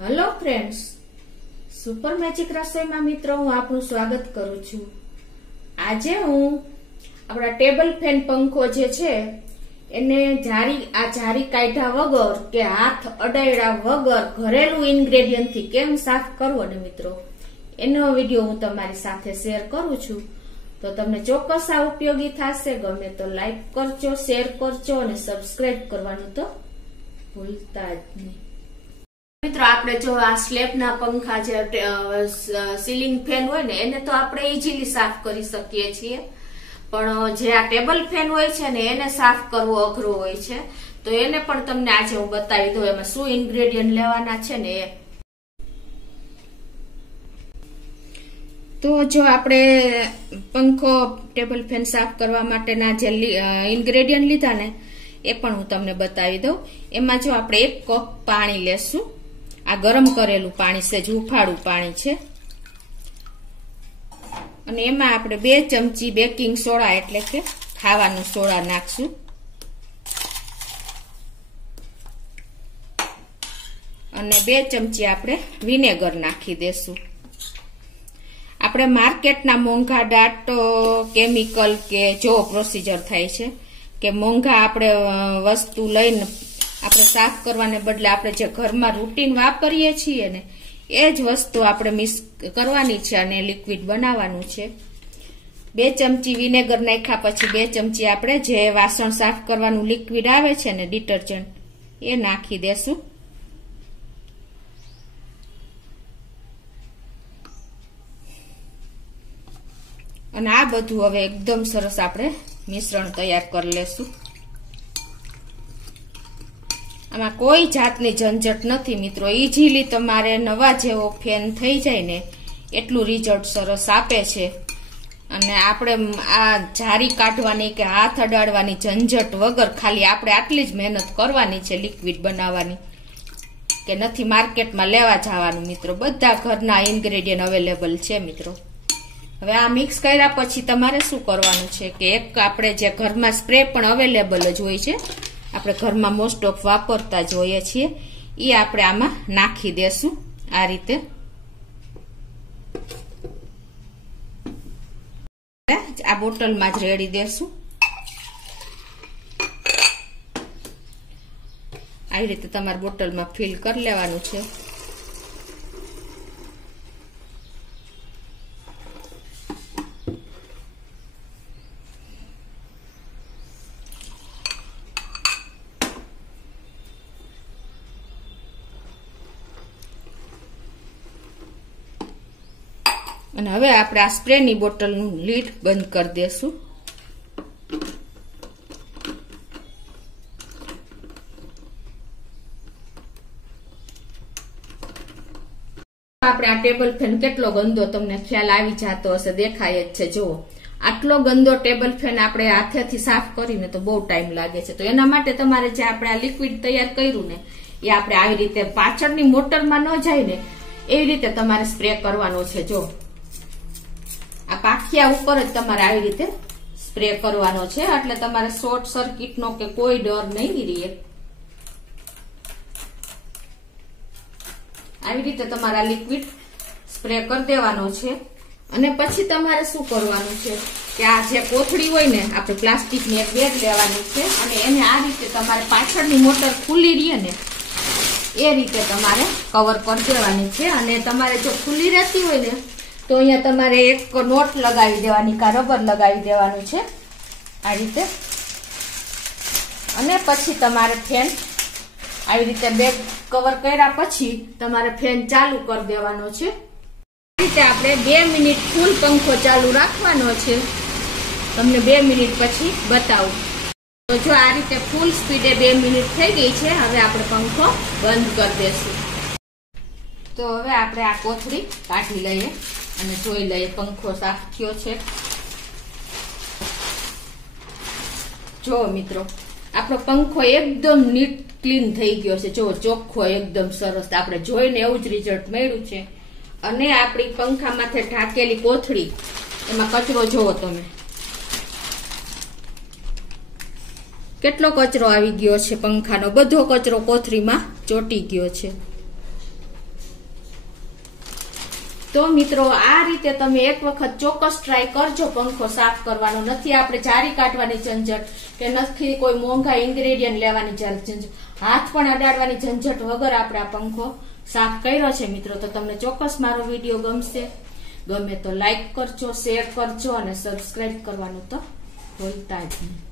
Hello friends, super magic રસોઈમાં મિત્રો હું આપનું સ્વાગત કરું છું। આજે હું આપણા ટેબલ ફેન પંખો જે છે એને જારી કાઢ્યા વગર કે હાથ અડાડ્યા વગર ઘરેલું ઇન્ગ્રેડિયન્ટ થી કેમ સાફ કરવો ને મિત્રો એનો વિડીયો હું તમારી સાથે શેર કરું છું। તો તમને ચોક્કસ આ ઉપયોગી થશે। ગમે તો લાઈક કરજો, શેર કરજો અને સબસ્ક્રાઇબ કરવાનું તો ભૂલતા જ નહીં। મિત્રો આપણે જો આ સ્લેબના પંખા જે સીલિંગ ફેન હોય ને એને તો આપણે ઈઝીલી સાફ કરી શકીએ છીએ, પણ જે આ ટેબલ ફેન હોય છે ને એને સાફ કરવો અઘરો હોય છે। તો એને પણ તમને આજે હું બતાવી દઉં એમાં શું ઇન્ગ્રેડિયન્ટ લેવાના છે ને એ। તો જો આપણે પંખો ટેબલ ફેન સાફ કરવા માટેના જે ઇન્ગ્રેડિયન્ટ લીધા ને એ પણ હું તમને બતાવી દઉં। એમાં જો આપણે 1 કપ પાણી લેશું। આ ગરમ કરેલું પાણી છે, જે હુંફાળું પાણી છે, અને એમાં આપણે 2 ચમચી બેકિંગ સોડા એટલે કે ખાવાનો સોડા નાખશું, અને 2 ચમચી આપણે વિનેગર નાખી દેશું। આપણે માર્કેટના મોંઘા ડાટ કેમિકલ કે જો પ્રોસીજર થાય છે કે મોંઘા આપણે વસ્તુ લઈને આપણે સાફ કરવાને બદલે આપણે જે ઘરમાં રૂટીન વાપરીએ છીએ ને એ જ વસ્તુ આપણે મિક્સ કરવાની છે અને લિક્વિડ બનાવવાનું છે। 2 ચમચી વિનેગર નાખ્યા પછી 2 ચમચી આપણે જે વાસણ સાફ કરવાનું લિક્વિડ આવે છે ને ડિટર્જન્ટ એ નાખી દેશું, અને આ બધું હવે એકદમ સરસ આપણે મિશ્રણ તૈયાર કરી લેશું। આમાં કોઈ જાતની ઝંઝટ નથી મિત્રો, ઈઝીલી તમારે નવા જેવો ફેન થઈ જાય ને એટલું રિઝલ્ટ સરસ આપે છે। અને આપણે આ જારી કાઢવાની કે હાથ અડાડવાની ઝંઝટ વગર ખાલી આપણે આટલી જ મહેનત કરવાની છે લિક્વિડ બનાવવાની, કે નથી માર્કેટમાં લેવા જવાનું મિત્રો, બધા ઘરના ઇન્ગ્રેડિયન્ટ અવેલેબલ છે મિત્રો। હવે આ મિક્સ કર્યા પછી તમારે શું કરવાનું છે કે એક આપણે જે ઘરમાં સ્પ્રે પણ અવેલેબલ જ હોય છે, આપણે ઘરમાં મોસ્ટ ઓફ વાપરતા જ હોઈએ છીએ, એ આપણે આમાં નાખી દેશું આ રીતે। આ બોટલમાં જ રેડી દેશું, આવી રીતે તમારે બોટલમાં ફિલ કરી લેવાનું છે। અને હવે આપણે આ સ્પ્રેની બોટલનું લીડ બંધ કરી દેશું। આપણે આ ટેબલ ફેન કેટલો ગંદો તમને ખ્યાલ આવી જતો હશે, દેખાય જ છે। જુઓ આટલો ગંદો ટેબલ ફેન આપણે હાથેથી સાફ કરીને તો બહુ ટાઈમ લાગે છે। તો એના માટે તમારે જે આપણે આ લિક્વિડ તૈયાર કર્યું ને એ આપણે આવી રીતે પાછળની મોટરમાં ન જાય ને એવી રીતે તમારે સ્પ્રે કરવાનો છે। જો આ પાખિયા ઉપર જ તમારે આવી રીતે સ્પ્રે કરવાનો છે, એટલે તમારે શોર્ટ સર્કિટનો કે કોઈ ડર નહીં રહે। આવી રીતે તમારા લિક્વિડ સ્પ્રે કરી દેવાનો છે, અને પછી તમારે શું કરવાનું છે કે આ જે કોથળી હોય ને આપણે પ્લાસ્ટિકની એક બેગ લેવાની છે, અને એને આ રીતે તમારે પાછળની મોટર ખુલ્લી રહે ને એ રીતે તમારે કવર કરી દેવાની છે। અને તમારે જો ખુલ્લી રહેતી હોય ને તો અહીંયા તમારે એક નોટ લગાવી દેવાની કા રબર લગાવી દેવાનું છે આ રીતે, અને પછી તમારે ફેન આવી રીતે બેગ કવર કર્યા પછી તમારે ફેન ચાલુ કરી દેવાનો છે। આ રીતે આપણે 2 મિનિટ ફૂલ પંખો ચાલુ રાખવાનો છે, તમને 2 મિનિટ પછી બતાવું। તો જો આ રીતે ફૂલ સ્પીડે 2 મિનિટ થઈ ગઈ છે, હવે આપણે પંખો બંધ કરી દેશું। તો હવે આપણે આ કોથળી કાઢી લઈએ અને જોઈ લઈએ પંખો સાફ થયો છે। જો મિત્રો આપણો પંખો એકદમ નીટ ક્લીન થઈ ગયો છે, જો ચોખ્ખો એકદમ સરસ, આપણે જોઈને એવું જ રિઝલ્ટ મળ્યું છે। અને આપણી પંખા માથે ઢાકેલી કોથળી એમાં કચરો જોવો તમે કેટલો કચરો આવી ગયો છે, પંખાનો બધો કચરો કોથળીમાં ચોટી ગયો છે। તો મિત્રો આ રીતે તમે એક વખત ચોક્કસ ટ્રાય કરજો પંખો સાફ કરવાનો. નથી આપણે જારી કાઢવાની ઝંઝટ કે નથી કોઈ મોંઘા ઇન્ગ્રેડિયન્ટ લેવાની ઝંઝટ, હાથ પણ અડાડવાની ઝંઝટ વગર આપણે આ પંખો સાફ કર્યો છે મિત્રો. તો તમને ચોક્કસ મારો વિડીયો ગમશે. ગમે તો લાઈક કરજો, શેર કરજો અને સબસ્ક્રાઇબ કરવાનું તો ભૂલતા જ નહીં.